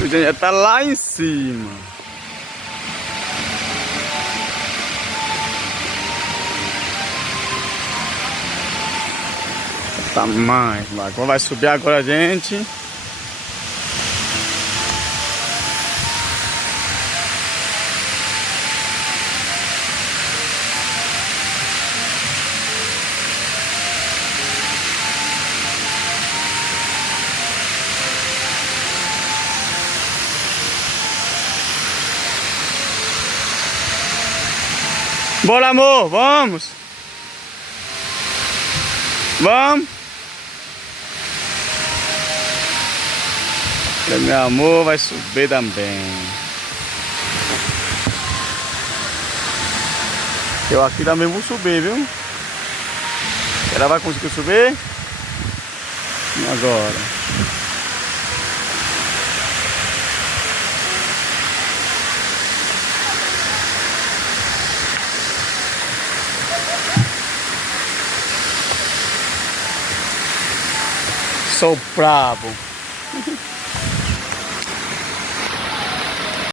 O já tá lá em cima. Tá mais, agora vai subir agora, gente. Bora, amor, vamos. Vamos. E meu amor vai subir também. Eu aqui também vou subir, viu? Ela vai conseguir subir? E agora? Sou brabo.